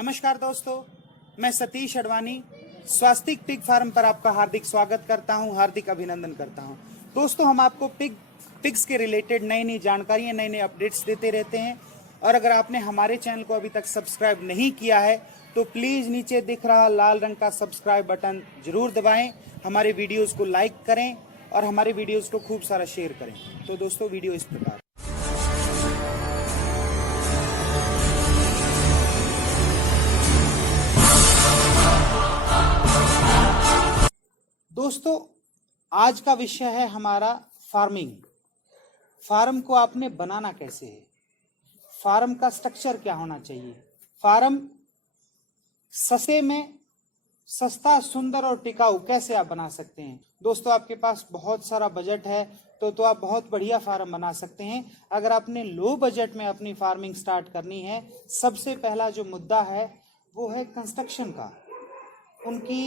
नमस्कार दोस्तों, मैं सतीश अडवाणी स्वास्तिक पिग फार्म पर आपका हार्दिक स्वागत करता हूं, हार्दिक अभिनंदन करता हूं। दोस्तों, हम आपको पिग्स के रिलेटेड नई नई जानकारियां, नए नए अपडेट्स देते रहते हैं। और अगर आपने हमारे चैनल को अभी तक सब्सक्राइब नहीं किया है तो प्लीज़ नीचे दिख रहा लाल रंग का सब्सक्राइब बटन जरूर दबाएं, हमारे वीडियोज़ को लाइक करें और हमारे वीडियोज़ को खूब सारा शेयर करें। तो दोस्तों, वीडियो इस प्रकार। दोस्तों, आज का विषय है हमारा फार्मिंग। फार्म को आपने बनाना कैसे है, फार्म का स्ट्रक्चर क्या होना चाहिए, फार्म सस्ते में सस्ता, सुंदर और टिकाऊ कैसे आप बना सकते हैं। दोस्तों, आपके पास बहुत सारा बजट है तो आप बहुत बढ़िया फार्म बना सकते हैं। अगर आपने लो बजट में अपनी फार्मिंग स्टार्ट करनी है, सबसे पहला जो मुद्दा है वो है कंस्ट्रक्शन का। उनकी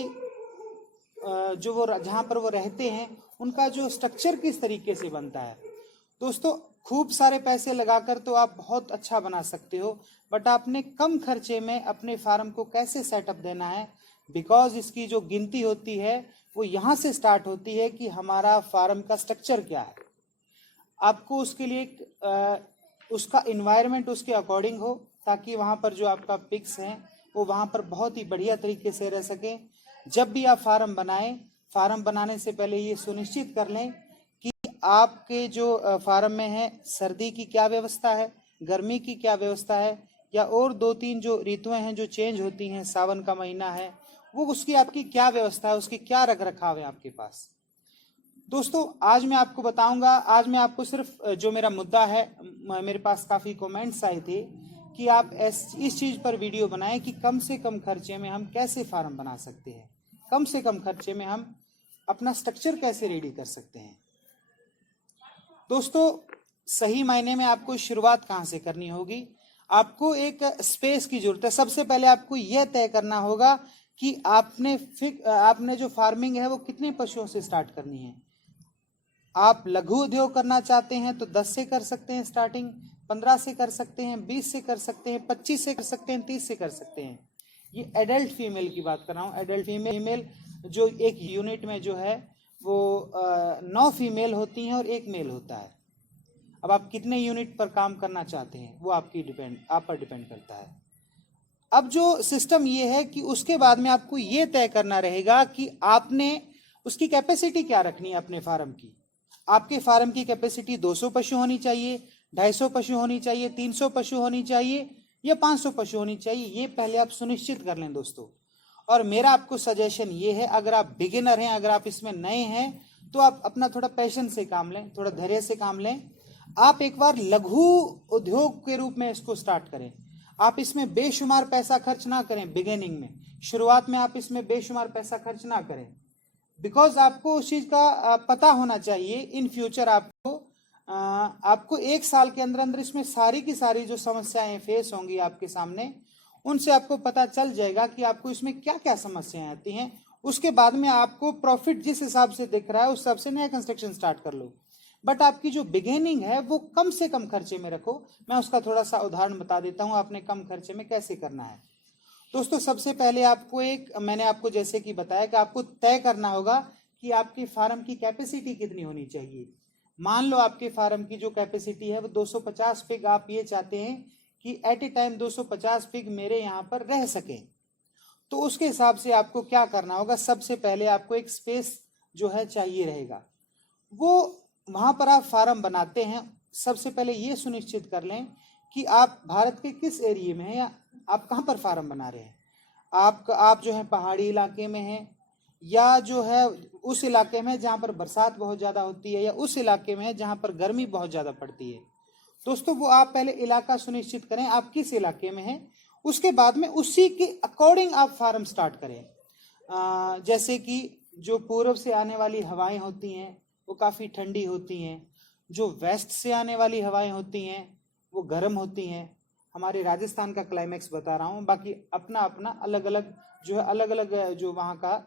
जो वो जहाँ पर वो रहते हैं उनका जो स्ट्रक्चर किस तरीके से बनता है। दोस्तों, खूब सारे पैसे लगाकर तो आप बहुत अच्छा बना सकते हो, बट आपने कम खर्चे में अपने फार्म को कैसे सेटअप देना है, बिकॉज इसकी जो गिनती होती है वो यहाँ से स्टार्ट होती है कि हमारा फार्म का स्ट्रक्चर क्या है। आपको उसके लिए उसका इन्वायरमेंट उसके अकॉर्डिंग हो, ताकि वहाँ पर जो आपका पिग्स हैं वो वहाँ पर बहुत ही बढ़िया तरीके से रह सकें। जब भी आप फार्म बनाएं, फार्म बनाने से पहले ये सुनिश्चित कर लें कि आपके जो फार्म में है सर्दी की क्या व्यवस्था है, गर्मी की क्या व्यवस्था है, या और 2-3 जो ऋतुएं हैं जो चेंज होती हैं, सावन का महीना है, वो उसकी आपकी क्या व्यवस्था है, उसकी क्या रख रखाव है आपके पास। दोस्तों, आज मैं आपको बताऊंगा, आज मैं आपको सिर्फ जो मेरा मुद्दा है, मेरे पास काफ़ी कमेंट्स आए थे कि आप इस चीज़ पर वीडियो बनाएं कि कम से कम खर्चे में हम कैसे फार्म बना सकते हैं, कम से कम खर्चे में हम अपना स्ट्रक्चर कैसे रेडी कर सकते हैं। दोस्तों, सही मायने में आपको शुरुआत कहाँ से करनी होगी, आपको एक स्पेस की जरूरत है। सबसे पहले आपको यह तय करना होगा कि आपने जो फार्मिंग है वो कितने पशुओं से स्टार्ट करनी है। आप लघु उद्योग करना चाहते हैं तो 10 से कर सकते हैं स्टार्टिंग, 15 से कर सकते हैं, 20 से कर सकते हैं, 25 से कर सकते हैं, 30 से कर सकते हैं। ये एडल्ट फीमेल की बात कर रहा हूँ। एडल्ट फीमेल जो एक यूनिट में जो है वो 9 फीमेल होती हैं और 1 मेल होता है। अब आप कितने यूनिट पर काम करना चाहते हैं वो आप पर डिपेंड करता है। अब जो सिस्टम ये है कि उसके बाद में आपको ये तय करना रहेगा कि आपने उसकी कैपेसिटी क्या रखनी है अपने फार्म की। आपके फार्म की कैपेसिटी 200 पशु होनी चाहिए, 250 पशु होनी चाहिए, 300 पशु होनी चाहिए या 500 पशु होनी चाहिए, ये पहले आप सुनिश्चित कर लें दोस्तों। और मेरा आपको सजेशन ये है, अगर आप बिगिनर हैं, अगर आप इसमें नए हैं, तो आप अपना थोड़ा पैशन से काम लें, थोड़ा धैर्य से काम लें। आप एक बार लघु उद्योग के रूप में इसको स्टार्ट करें। आप इसमें बेशुमार पैसा खर्च ना करें बिगिनिंग में, शुरुआत में आप इसमें बेशुमार पैसा खर्च ना करें, बिकॉज आपको उस चीज का पता होना चाहिए। इन फ्यूचर आपको 1 साल के अंदर अंदर इसमें सारी की सारी जो समस्याएं फेस होंगी आपके सामने, उनसे आपको पता चल जाएगा कि आपको इसमें क्या क्या समस्याएं आती हैं। उसके बाद में आपको प्रॉफिट जिस हिसाब से दिख रहा है उस हिसाब से नया कंस्ट्रक्शन स्टार्ट कर लो, बट आपकी जो बिगिनिंग है वो कम से कम खर्चे में रखो। मैं उसका थोड़ा सा उदाहरण बता देता हूं, आपने कम खर्चे में कैसे करना है। दोस्तों, सबसे पहले मैंने आपको जैसे कि बताया कि आपको तय करना होगा कि आपकी फार्म की कैपेसिटी कितनी होनी चाहिए। मान लो आपके फार्म की जो कैपेसिटी है वो 250 पिग, आप ये चाहते हैं कि एट ए टाइम 250 पिग मेरे यहाँ पर रह सके, तो उसके हिसाब से आपको क्या करना होगा। सबसे पहले आपको एक स्पेस जो है चाहिए रहेगा। वो वहां पर आप फार्म बनाते हैं, सबसे पहले ये सुनिश्चित कर लें कि आप भारत के किस एरिया में हैं या आप कहाँ पर फार्म बना रहे हैं। आप जो है पहाड़ी इलाके में हैं, या जो है उस इलाके में जहाँ पर बरसात बहुत ज़्यादा होती है, या उस इलाके में है जहाँ पर गर्मी बहुत ज़्यादा पड़ती है। दोस्तों, वो आप पहले इलाका सुनिश्चित करें आप किस इलाके में हैं, उसके बाद में उसी के अकॉर्डिंग आप फार्म स्टार्ट करें। जैसे कि जो पूर्व से आने वाली हवाएं होती हैं वो काफ़ी ठंडी होती हैं, जो वेस्ट से आने वाली हवाएं होती हैं वो गर्म होती हैं। हमारे राजस्थान का क्लाइमेक्स बता रहा हूँ, बाकी अपना अपना अलग अलग जो है, अलग अलग जो वहाँ का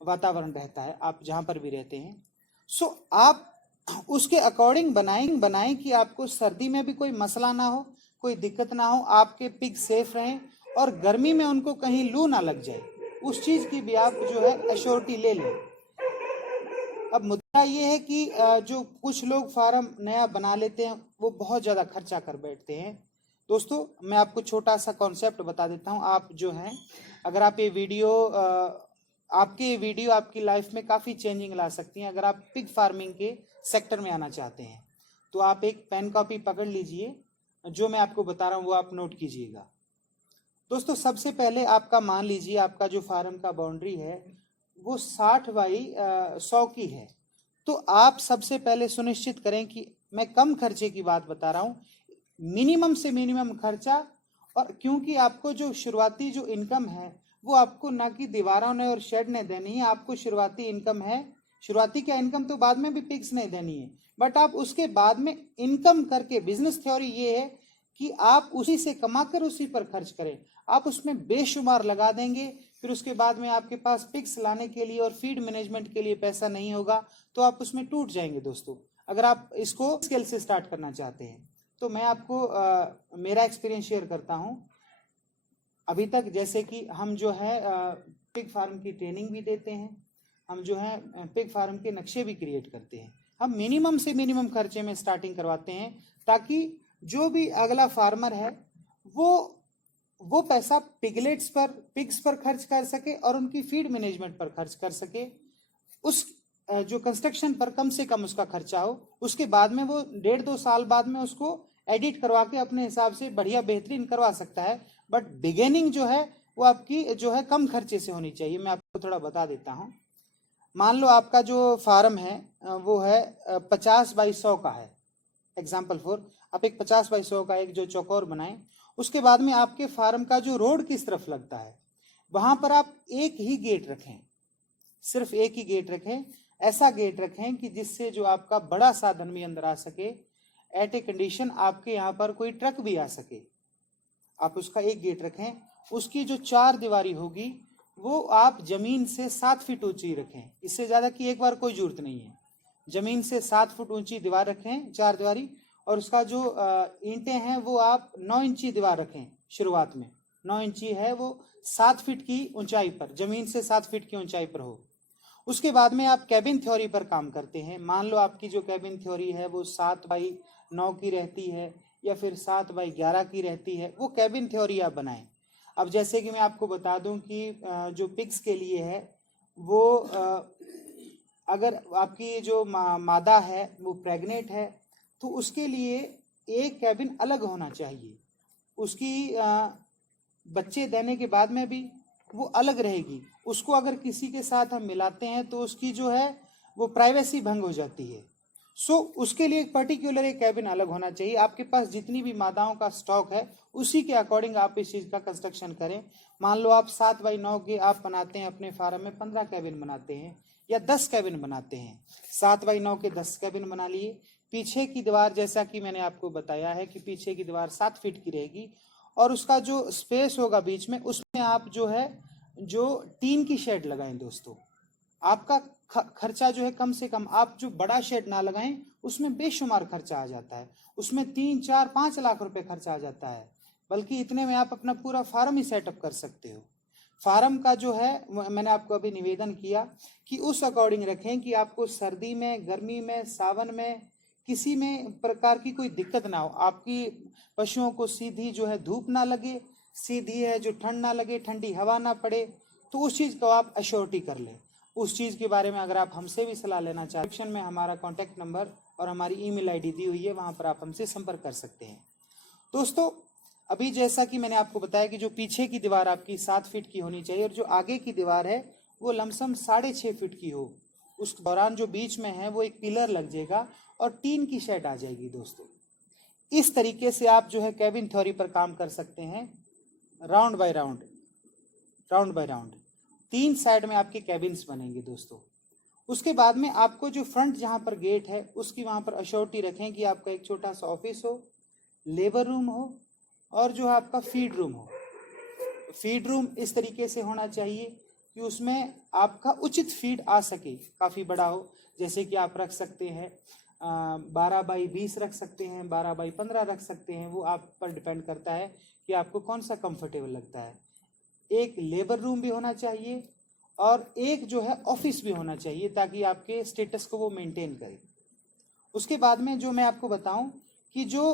वातावरण रहता है, आप जहाँ पर भी रहते हैं। सो आप उसके अकॉर्डिंग बनाएं कि आपको सर्दी में भी कोई मसला ना हो, कोई दिक्कत ना हो, आपके पिग सेफ रहें और गर्मी में उनको कहीं लू ना लग जाए, उस चीज की भी आप जो है एश्योरिटी ले लें। अब मुद्दा ये है कि जो कुछ लोग फार्म नया बना लेते हैं वो बहुत ज्यादा खर्चा कर बैठते हैं। दोस्तों मैं आपको छोटा सा कॉन्सेप्ट बता देता हूँ। आप जो है अगर आप ये वीडियो आपकी लाइफ में काफी चेंजिंग ला सकती हैं। अगर आप पिग फार्मिंग के सेक्टर में आना चाहते हैं तो आप एक पेन कॉपी पकड़ लीजिए, जो मैं आपको बता रहा हूँ वो आप नोट कीजिएगा। दोस्तों सबसे पहले आपका मान लीजिए आपका जो फार्म का बाउंड्री है वो 60 बाई 100 की है। तो आप सबसे पहले सुनिश्चित करें कि मैं कम खर्चे की बात बता रहा हूँ, मिनिमम से मिनिमम खर्चा। और क्योंकि आपको जो शुरुआती जो इनकम है वो आपको ना कि दीवारों ने और शेड ने देनी है, आपको शुरुआती इनकम है, शुरुआती क्या इनकम तो बाद में भी पिक्स नहीं देनी है, बट आप उसके बाद में इनकम करके, बिजनेस थ्योरी ये है कि आप उसी से कमाकर उसी पर खर्च करें। आप उसमें बेशुमार लगा देंगे, फिर उसके बाद में आपके पास पिक्स लाने के लिए और फीड मैनेजमेंट के लिए पैसा नहीं होगा तो आप उसमें टूट जाएंगे। दोस्तों अगर आप इसको स्केल से स्टार्ट करना चाहते हैं तो मैं आपको मेरा एक्सपीरियंस शेयर करता हूं। अभी तक जैसे कि हम जो है पिग फार्म की ट्रेनिंग भी देते हैं, हम जो है पिग फार्म के नक्शे भी क्रिएट करते हैं। हम मिनिमम से मिनिमम खर्चे में स्टार्टिंग करवाते हैं ताकि जो भी अगला फार्मर है वो पैसा पिगलेट्स पर, पिग्स पर खर्च कर सके और उनकी फीड मैनेजमेंट पर खर्च कर सके। उस जो कंस्ट्रक्शन पर कम से कम उसका खर्चा हो, उसके बाद में वो 1.5-2 साल बाद में उसको एडिट करवा के अपने हिसाब से बढ़िया बेहतरीन करवा सकता है। बट बिगेनिंग जो है वो आपकी जो है कम खर्चे से होनी चाहिए। मैं आपको थोड़ा बता देता हूँ। मान लो आपका जो फार्म है वो है 50 बाई 100 का है। एग्जाम्पल फॉर आप एक 50 बाई 100 का एक जो चौकोर बनाएं। उसके बाद में आपके फार्म का जो रोड किस तरफ लगता है वहां पर आप एक ही गेट रखें, सिर्फ एक ही गेट रखें। ऐसा गेट रखें कि जिससे जो आपका बड़ा साधन भी अंदर आ सके, एट ए कंडीशन आपके यहाँ पर कोई ट्रक भी आ सके। आप उसका एक गेट रखें। उसकी जो 4 दीवारी होगी वो आप जमीन से 7 फीट ऊंची रखें, इससे ज्यादा की एक बार कोई जरूरत नहीं है। जमीन से 7 फुट ऊंची दीवार रखें, 4 दीवारी। और उसका जो ईंटें हैं वो आप 9 इंची दीवार रखें। शुरुआत में 9 इंची है वो 7 फीट की ऊंचाई पर, जमीन से 7 फीट की ऊंचाई पर हो। उसके बाद में आप कैबिन थ्योरी पर काम करते हैं। मान लो आपकी जो कैबिन थ्योरी है वो 7 बाई 9 की रहती है या फिर 7 बाई 11 की रहती है, वो कैबिन थ्योरी आप बनाएं। अब जैसे कि मैं आपको बता दूं कि जो पिग्स के लिए है वो अगर आपकी जो मादा है वो प्रेग्नेंट है तो उसके लिए एक कैबिन अलग होना चाहिए। उसकी बच्चे देने के बाद में भी वो अलग रहेगी। उसको अगर किसी के साथ हम मिलाते हैं तो उसकी जो है वो प्राइवेसी भंग हो जाती है। सो उसके लिए एक पर्टिकुलर एक कैबिन अलग होना चाहिए। आपके पास जितनी भी मादाओं का स्टॉक है उसी के अकॉर्डिंग आप इस चीज का कंस्ट्रक्शन करें। मान लो आप 7 बाई 9 के आप बनाते हैं अपने फार्म में, 15 कैबिन बनाते हैं या 10 कैबिन बनाते हैं। 7 बाई 9 के 10 कैबिन बना लिए। पीछे की दीवार जैसा कि मैंने आपको बताया है कि पीछे की दीवार 7 फीट की रहेगी और उसका जो स्पेस होगा बीच में उसमें आप जो है जो टीन की शेड लगाएं। दोस्तों आपका खर्चा जो है कम से कम, आप जो बड़ा शेड ना लगाएं उसमें बेशुमार खर्चा आ जाता है। उसमें 3-4-5 लाख रुपए खर्चा आ जाता है, बल्कि इतने में आप अपना पूरा फार्म ही सेटअप कर सकते हो। फार्म का जो है मैंने आपको अभी निवेदन किया कि उस अकॉर्डिंग रखें कि आपको सर्दी में, गर्मी में, सावन में किसी में प्रकार की कोई दिक्कत ना हो। आपकी पशुओं को सीधी जो है धूप ना लगे, सीधी है जो ठंड ना लगे, ठंडी हवा ना पड़े, तो उस चीज को आप अश्योरिटी कर लें। उस चीज के बारे में अगर आप हमसे भी सलाह लेना चाहते हैं, डिस्क्रिप्शन में हमारा कॉन्टैक्ट नंबर और हमारी ईमेल आईडी दी हुई है, वहां पर आप हमसे संपर्क कर सकते हैं। दोस्तों अभी जैसा कि मैंने आपको बताया कि जो पीछे की दीवार आपकी 7 फीट की होनी चाहिए और जो आगे की दीवार है वो लमसम 6.5 फीट की हो। उस दौरान जो बीच में है वो एक पिलर लग जाएगा और टीन की शेड आ जाएगी। दोस्तों इस तरीके से आप जो है कैबिन थ्योरी पर काम कर सकते हैं। Round bye round, round bye round 3 side में आपके कैबिन्स बनेंगे। दोस्तों उसके बाद में आपको जो फ्रंट जहां पर गेट है उसकी वहां पर अश्योरिटी रखें कि आपका एक छोटा सा ऑफिस हो, लेबर रूम हो और जो है आपका फीड रूम हो। फीड रूम इस तरीके से होना चाहिए कि उसमें आपका उचित फीड आ सके, काफी बड़ा हो। जैसे कि आप रख सकते हैं 12x20 रख सकते हैं, 12x15 रख सकते हैं, वो आप पर डिपेंड करता है कि आपको कौन सा कंफर्टेबल लगता है। एक लेबर रूम भी होना चाहिए और एक जो है ऑफिस भी होना चाहिए, ताकि आपके स्टेटस को वो मेंटेन करे। उसके बाद में जो मैं आपको बताऊं कि जो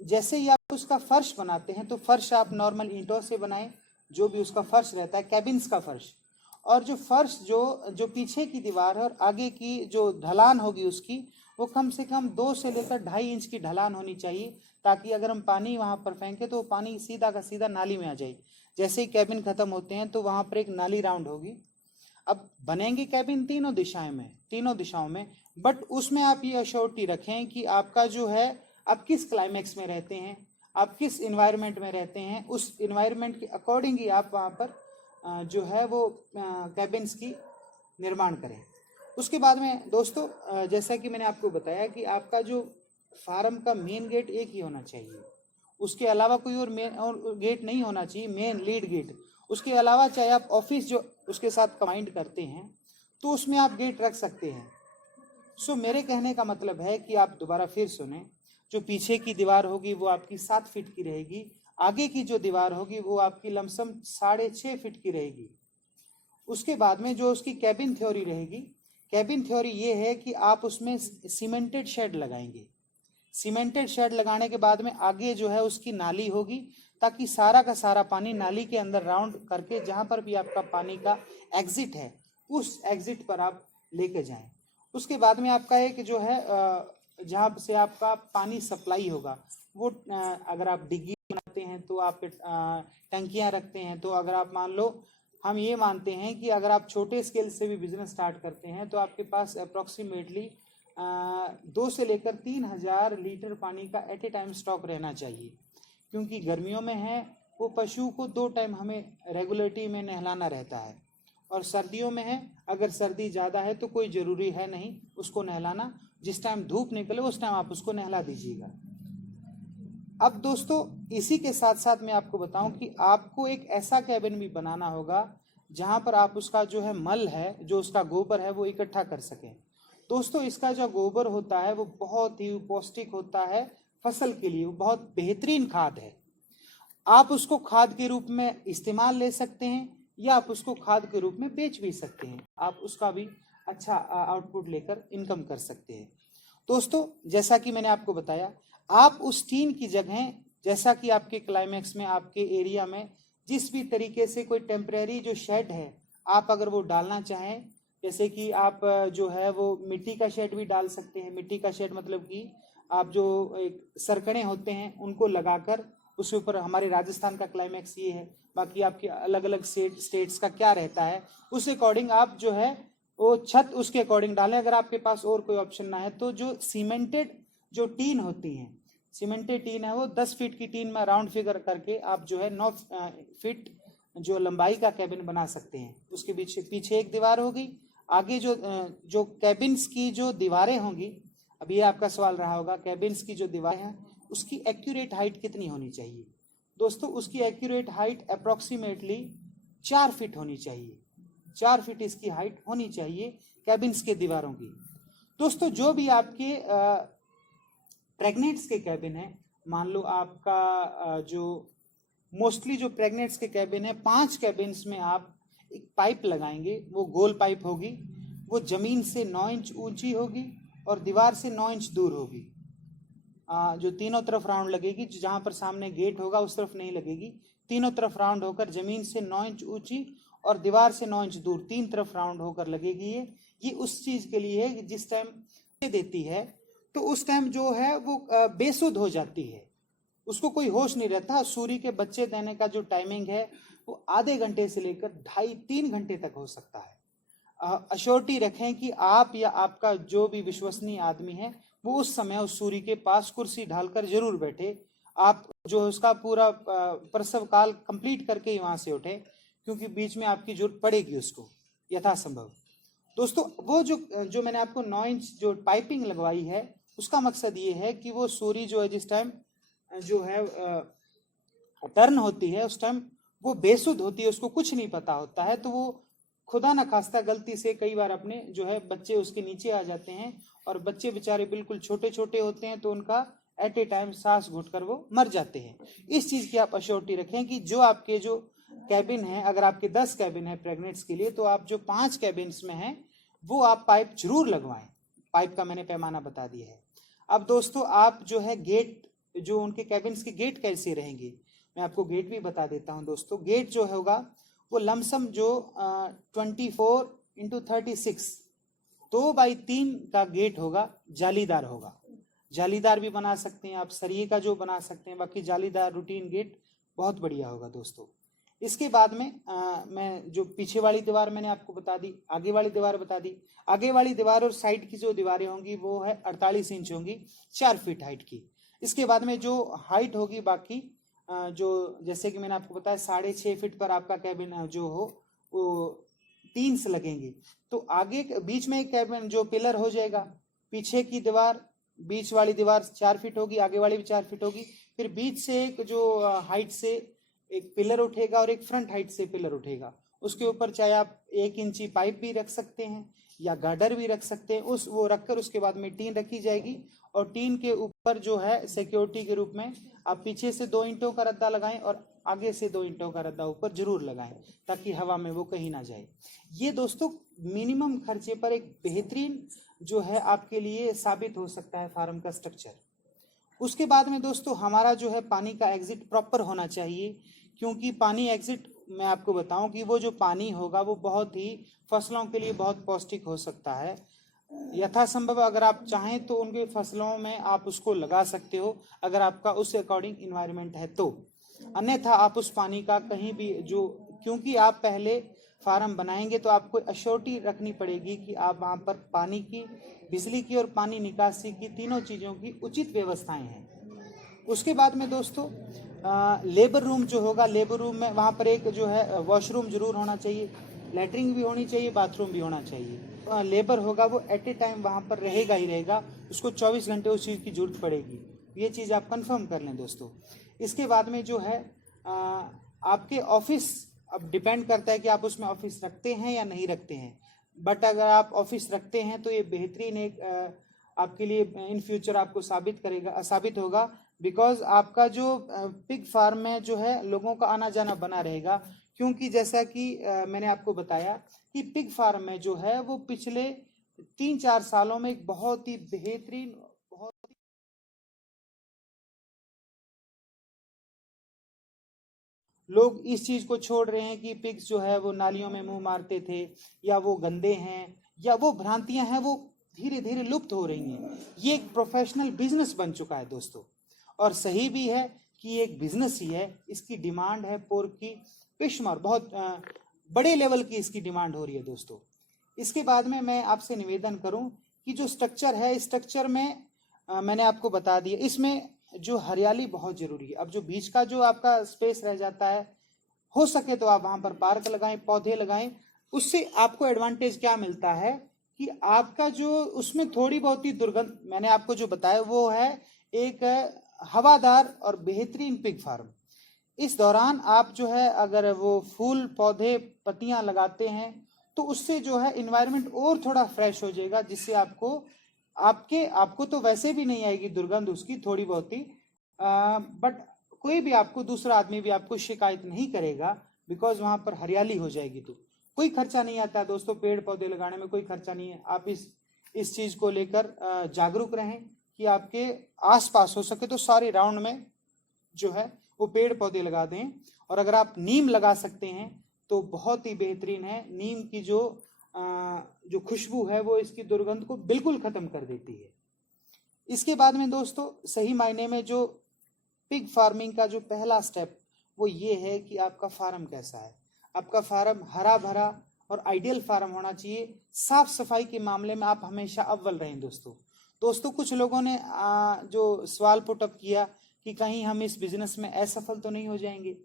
जैसे ही आप उसका फर्श बनाते हैं तो फर्श आप नॉर्मल ईंटों से बनाएं, जो भी उसका फर्श रहता है, कैबिन्स का फर्श। और जो फर्श जो पीछे की दीवार है और आगे की जो ढलान होगी उसकी, वो कम से कम 2 से लेकर 2.5 इंच की ढलान होनी चाहिए, ताकि अगर हम पानी वहां पर फेंके तो वो पानी सीधा का सीधा नाली में आ जाए। जैसे ही कैबिन खत्म होते हैं तो वहां पर एक नाली राउंड होगी। अब बनेंगे कैबिन तीनों दिशाओं में, बट उसमें आप ये अश्योरिटी रखें कि आपका जो है, आप किस क्लाइमेक्स में रहते हैं, आप किस इन्वायरमेंट में रहते हैं, उस इन्वायरमेंट के अकॉर्डिंग ही आप वहाँ पर जो है वो कैबिन्स की निर्माण करें। उसके बाद में दोस्तों जैसा कि मैंने आपको बताया कि आपका जो फार्म का मेन गेट एक ही होना चाहिए, उसके अलावा कोई और गेट नहीं होना चाहिए, मेन लीड गेट। उसके अलावा चाहे आप ऑफिस जो उसके साथ कंबाइंड करते हैं तो उसमें आप गेट रख सकते हैं। सो मेरे कहने का मतलब है कि आप दोबारा फिर सुने, जो पीछे की दीवार होगी वो आपकी 7 फीट की रहेगी, आगे की जो दीवार होगी वो आपकी लमसम 6.5 फीट की रहेगी। उसके बाद में जो उसकी कैबिन थ्योरी रहेगी, कैबिन थ्योरी ये है कि आप उसमें सीमेंटेड शेड लगाएंगे। सीमेंटेड शेड लगाने के बाद में आगे जो है उसकी नाली होगी, ताकि सारा का सारा पानी नाली के अंदर राउंड करके जहां पर भी आपका पानी का एग्जिट है उस एग्जिट पर आप लेके जाएं। उसके बाद में आपका एक जो है जहां से आपका पानी सप्लाई होगा, वो अगर आप डिग्गी बनाते हैं तो आप टंकियां रखते हैं, तो अगर आप मान लो, हम ये मानते हैं कि अगर आप छोटे स्केल से भी बिजनेस स्टार्ट करते हैं तो आपके पास अप्रोक्सीमेटली 2 से लेकर 3,000 लीटर पानी का एट ए टाइम स्टॉक रहना चाहिए, क्योंकि गर्मियों में है वो पशु को 2 टाइम हमें रेगुलरिटी में नहलाना रहता है, और सर्दियों में है अगर सर्दी ज़्यादा है तो कोई ज़रूरी है नहीं उसको नहलाना, जिस टाइम धूप निकले उस टाइम आप उसको नहला दीजिएगा। अब दोस्तों इसी के साथ साथ मैं आपको बताऊं कि आपको एक ऐसा कैबिन भी बनाना होगा जहां पर आप उसका जो है मल है, जो उसका गोबर है, वो इकट्ठा कर सकें। दोस्तों इसका जो गोबर होता है वो बहुत ही पौष्टिक होता है फसल के लिए, वो बहुत बेहतरीन खाद है। आप उसको खाद के रूप में इस्तेमाल ले सकते हैं या आप उसको खाद के रूप में बेच भी सकते हैं, आप उसका भी अच्छा आउटपुट लेकर इनकम कर सकते हैं। दोस्तों जैसा कि मैंने आपको बताया, आप उस टीन की जगह, जैसा कि आपके क्लाइमेक्स में आपके एरिया में जिस भी तरीके से कोई टेम्परेरी जो शेड है आप अगर वो डालना चाहें, जैसे कि आप जो है वो मिट्टी का शेड भी डाल सकते हैं। मिट्टी का शेड मतलब कि आप जो एक सरकड़े होते हैं उनको लगाकर उसके ऊपर, हमारे राजस्थान का क्लाइमेक्स ये है, बाकी आपके अलग अलग स्टेट्स का क्या रहता है उस अकॉर्डिंग आप जो है वो छत उसके अकॉर्डिंग डालें। अगर आपके पास और कोई ऑप्शन ना है तो जो सीमेंटेड जो टीन होती है, सीमेंटेड टीन है, वो 10 फीट की टीन में राउंड फिगर करके आप जो है 9 फीट जो लंबाई का कैबिन बना सकते हैं। उसके पीछे एक दीवार होगी, आगे जो कैबिन्स की जो दीवारें होंगी, अब ये आपका सवाल रहा होगा कैबिन्स की जो दीवारें हैं उसकी एक्यूरेट हाइट कितनी होनी चाहिए। दोस्तों उसकी एक्यूरेट हाइट अप्रोक्सीमेटली 4 फीट होनी चाहिए, 4 फीट इसकी हाइट होनी चाहिए कैबिन्स के दीवारों की। दोस्तों जो भी आपके प्रेग्नेंट्स के कैबिन है, मान लो आपका जो मोस्टली जो प्रेग्नेंट्स के कैबिन है, 5 कैबिन्स में आप एक पाइप लगाएंगे, वो गोल पाइप होगी, वो जमीन से 9 इंच ऊंची होगी और दीवार से 9 इंच दूर होगी। जो तीनों तरफ राउंड लगेगी, जहां पर सामने गेट होगा उस तरफ नहीं लगेगी, तीनों तरफ राउंड होकर जमीन से 9 इंच ऊंची और दीवार से 9 इंच दूर, 3 तरफ राउंड होकर लगेगी। ये उस चीज के लिए है कि जिस टाइम देती है तो उस टाइम जो है वो बेसुध हो जाती है, उसको कोई होश नहीं रहता। सूर्य के बच्चे देने का जो टाइमिंग है वो आधे घंटे से लेकर 2.5-3 घंटे तक हो सकता है। अश्योरिटी रखें कि आप या आपका जो भी विश्वसनीय आदमी है वो उस समय उस सूर्य के पास कुर्सी ढालकर जरूर बैठे, आप जो उसका पूरा प्रसव काल कंप्लीट करके ही वहां से उठे, क्योंकि बीच में आपकी जरूरत पड़ेगी उसको यथासंभव। दोस्तों वो जो मैंने आपको 9 इंच जो पाइपिंग लगवाई है उसका मकसद ये है कि वो सूर्य जो है जिस टाइम जो है टर्न होती है उस टाइम वो बेसुध होती है, उसको कुछ नहीं पता होता है, तो वो खुदा न खास्ता गलती से कई बार अपने जो है बच्चे उसके नीचे आ जाते हैं और बच्चे बेचारे बिल्कुल छोटे छोटे होते हैं, तो उनका एट ए टाइम सांस घुटकर वो मर जाते हैं। इस चीज की आप अश्योरिटी रखें कि जो आपके जो कैबिन है, अगर आपके 10 कैबिन है प्रेग्नेंट्स के लिए, तो आप जो 5 कैबिन्स में हैं वो आप पाइप जरूर लगवाएं। पाइप का मैंने पैमाना बता दिया है। अब दोस्तों आप जो है गेट, जो उनके कैबिन्स के गेट कैसे रहेंगे, मैं आपको गेट भी बता देता हूं दोस्तों। गेट जो होगा वो लमसम जो 24x36 2x3 का गेट होगा, जालीदार होगा। जालीदार भी बना सकते हैं आप, सरिये का जो बना सकते हैं, बाकी जालीदार रूटीन गेट बहुत बढ़िया होगा दोस्तों। इसके बाद में मैं जो पीछे वाली दीवार मैंने आपको बता दी, आगे वाली दीवार बता दी। आगे वाली दीवार और साइड की जो दीवारें होंगी वो है 48 इंच होंगी, 4 फीट हाइट की। इसके बाद में जो हाइट होगी बाकी जो जैसे कि मैंने आपको बताया 6.5 फीट पर आपका कैबिन जो हो वो 3 से लगेंगे। तो आगे बीच में एक कैबिन जो पिलर हो जाएगा, पीछे की दीवार, बीच वाली दीवार 4 फीट होगी, आगे वाली भी 4 फीट होगी। फिर बीच से एक जो हाइट से एक पिलर उठेगा और एक फ्रंट हाइट से पिलर उठेगा। उसके ऊपर चाहे आप 1 इंची पाइप भी रख सकते हैं या गार्डर भी रख सकते हैं, उस वो रखकर उसके बाद में टीन रखी जाएगी। और टीन के ऊपर जो है सिक्योरिटी के रूप में आप पीछे से 2 ईंटों का रद्दा लगाएं और आगे से 2 ईंटों का रद्दा ऊपर जरूर लगाएं, ताकि हवा में वो कहीं ना जाए। ये दोस्तों मिनिमम खर्चे पर एक बेहतरीन जो है आपके लिए साबित हो सकता है फार्म का स्ट्रक्चर। उसके बाद में दोस्तों हमारा जो है पानी का एग्जिट प्रॉपर होना चाहिए, क्योंकि पानी एग्जिट मैं आपको बताऊं कि वो जो पानी होगा वो बहुत ही फसलों के लिए बहुत पौष्टिक हो सकता है। यथासंभव अगर आप चाहें तो उनके फसलों में आप उसको लगा सकते हो, अगर आपका उस अकॉर्डिंग इन्वायरमेंट है तो। अन्यथा आप उस पानी का कहीं भी जो, क्योंकि आप पहले फार्म बनाएंगे तो आपको अश्योरिटी रखनी पड़ेगी कि आप वहाँ पर पानी की, बिजली की और पानी निकासी की तीनों चीज़ों की उचित व्यवस्थाएं हैं। उसके बाद में दोस्तों लेबर रूम जो होगा, लेबर रूम में वहाँ पर एक जो है वॉशरूम जरूर होना चाहिए, लेटरिन भी होनी चाहिए, बाथरूम भी होना चाहिए। लेबर होगा वो एट ए टाइम वहाँ पर रहेगा ही रहेगा, उसको 24 घंटे उस चीज़ की जरूरत पड़ेगी, ये चीज़ आप कंफर्म कर लें दोस्तों। इसके बाद में जो है आपके ऑफिस, अब डिपेंड करता है कि आप उसमें ऑफिस रखते हैं या नहीं रखते हैं। बट अगर आप ऑफिस रखते हैं तो ये बेहतरीन एक आपके लिए इन फ्यूचर आपको साबित होगा, बिकॉज आपका जो पिग फार्म में जो है लोगों का आना जाना बना रहेगा। क्योंकि जैसा कि मैंने आपको बताया कि पिग फार्म में जो है वो पिछले 3-4 सालों में एक बहुत ही बेहतरीन, बहुत लोग इस चीज को छोड़ रहे हैं कि पिग्स जो है वो नालियों में मुंह मारते थे या वो गंदे हैं या वो भ्रांतियां हैं, वो धीरे धीरे लुप्त हो रही हैं। ये एक प्रोफेशनल बिजनेस बन चुका है दोस्तों, और सही भी है कि ये एक बिजनेस ही है। इसकी डिमांड है पोर्क की बेशुमार, बहुत बड़े लेवल की इसकी डिमांड हो रही है दोस्तों। इसके बाद में मैं आपसे निवेदन करूं कि जो स्ट्रक्चर है, इस स्ट्रक्चर में मैंने आपको बता दिया, इसमें जो हरियाली बहुत जरूरी है। अब जो बीच का जो आपका स्पेस रह जाता है, हो सके तो आप वहां पर पार्क लगाएं, पौधे लगाएं। उससे आपको एडवांटेज क्या मिलता है कि आपका जो उसमें थोड़ी बहुत ही दुर्गंध, मैंने आपको जो बताया वो है एक हवादार और बेहतरीन पिग फार्म। इस दौरान आप जो है अगर वो फूल पौधे पत्तियां लगाते हैं तो उससे जो है इन्वायरमेंट और थोड़ा फ्रेश हो जाएगा, जिससे आपको तो वैसे भी नहीं आएगी दुर्गंध उसकी, थोड़ी बहुत ही, बट कोई भी आपको, दूसरा आदमी भी आपको शिकायत नहीं करेगा, बिकॉज वहां पर हरियाली हो जाएगी। तो कोई खर्चा नहीं आता है दोस्तों, पेड़ पौधे लगाने में कोई खर्चा नहीं है। आप इस चीज को लेकर जागरूक रहें कि आपके आसपास हो सके तो सारे राउंड में जो है वो पेड़ पौधे लगा दें। और अगर आप नीम लगा सकते हैं तो बहुत ही बेहतरीन है। नीम की जो खुशबू है वो इसकी दुर्गंध को बिल्कुल खत्म कर देती है। इसके बाद में दोस्तों सही मायने में जो पिग फार्मिंग का जो पहला स्टेप वो ये है कि आपका फार्म कैसा है। आपका फार्म हरा भरा और आइडियल फार्म होना चाहिए। साफ सफाई के मामले में आप हमेशा अव्वल रहें दोस्तों। कुछ लोगों ने जो सवाल पुटअप किया कि कहीं हम इस बिजनेस में असफल तो नहीं हो जाएंगे।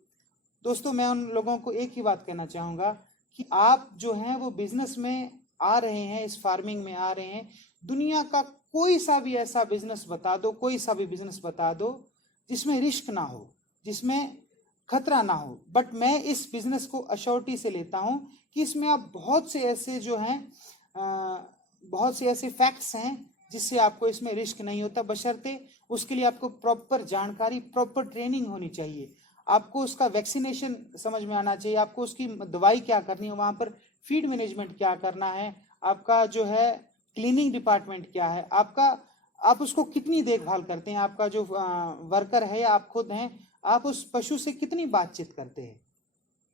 दोस्तों मैं उन लोगों को एक ही बात कहना चाहूंगा कि आप जो हैं वो बिजनेस में आ रहे हैं, इस फार्मिंग में आ रहे हैं, दुनिया का कोई सा भी ऐसा बिजनेस बता दो, कोई सा भी बिजनेस बता दो जिसमें रिस्क ना हो, जिसमें खतरा ना हो। बट मैं इस बिजनेस को अश्योरिटी से लेता हूं कि इसमें आप बहुत से ऐसे जो हैं बहुत से ऐसे फैक्ट्स हैं जिससे आपको इसमें रिस्क नहीं होता, बशर्ते उसके लिए आपको प्रॉपर जानकारी, प्रॉपर ट्रेनिंग होनी चाहिए। आपको उसका वैक्सीनेशन समझ में आना चाहिए, आपको उसकी दवाई क्या करनी है, वहां पर फीड मैनेजमेंट क्या करना है, आपका जो है क्लीनिंग डिपार्टमेंट क्या है, आपका आप उसको कितनी देखभाल करते हैं, आपका जो वर्कर है या आप खुद हैं, आप उस पशु से कितनी बातचीत करते हैं।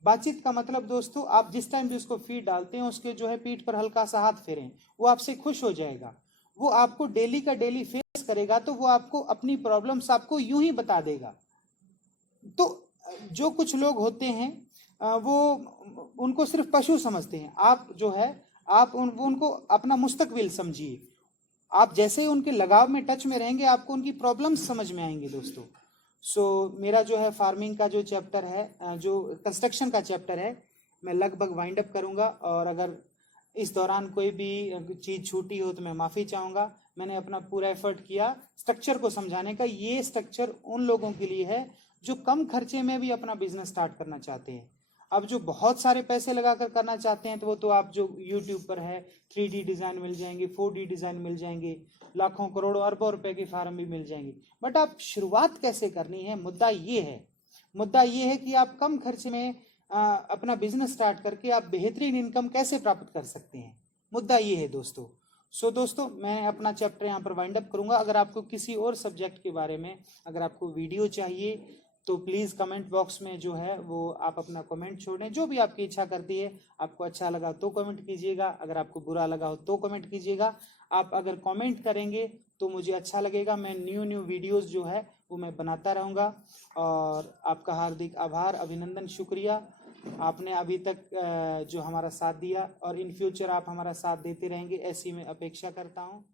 बातचीत का मतलब दोस्तों, आप जिस टाइम भी उसको फीड डालते हैं उसके जो है पीठ पर हल्का सा हाथ फेरें, वो आपसे खुश हो जाएगा। वो आपको डेली का डेली फेस करेगा तो वो आपको अपनी प्रॉब्लम्स आपको यूं ही बता देगा। तो जो कुछ लोग होते हैं वो उनको सिर्फ पशु समझते हैं। आप जो है आप उनको अपना मुस्तकबिल समझिए। आप जैसे ही उनके लगाव में, टच में रहेंगे, आपको उनकी प्रॉब्लम्स समझ में आएंगे दोस्तों। मेरा जो है फार्मिंग का जो चैप्टर है, जो कंस्ट्रक्शन का चैप्टर है, मैं लगभग वाइंड अप करूंगा। और अगर इस दौरान कोई भी चीज़ छूटी हो तो मैं माफ़ी चाहूँगा। मैंने अपना पूरा एफर्ट किया स्ट्रक्चर को समझाने का। ये स्ट्रक्चर उन लोगों के लिए है जो कम खर्चे में भी अपना बिजनेस स्टार्ट करना चाहते हैं। अब जो बहुत सारे पैसे लगाकर करना चाहते हैं तो वो तो आप जो यूट्यूब पर है 3D डिज़ाइन मिल जाएंगे, 4D डिज़ाइन मिल जाएंगे, लाखों करोड़ों अरबों रुपए के फार्म भी मिल जाएंगे। बट आप शुरुआत कैसे करनी है, मुद्दा ये है कि आप कम खर्च में अपना बिजनेस स्टार्ट करके आप बेहतरीन इनकम कैसे प्राप्त कर सकते हैं। मुद्दा ये है दोस्तों। दोस्तों मैं अपना चैप्टर यहाँ पर वाइंड अप करूंगा। अगर आपको किसी और सब्जेक्ट के बारे में अगर आपको वीडियो चाहिए तो प्लीज़ कमेंट बॉक्स में जो है वो आप अपना कमेंट छोड़ें, जो भी आपकी इच्छा करती है। आपको अच्छा लगा तो कमेंट कीजिएगा, अगर आपको बुरा लगा हो तो कमेंट कीजिएगा। आप अगर कमेंट करेंगे तो मुझे अच्छा लगेगा, मैं न्यू वीडियोस जो है वो मैं बनाता रहूँगा। और आपका हार्दिक आभार, अभिनंदन, शुक्रिया। आपने अभी तक जो हमारा साथ दिया और इन फ्यूचर आप हमारा साथ देते रहेंगे, ऐसी मैं अपेक्षा करता हूँ।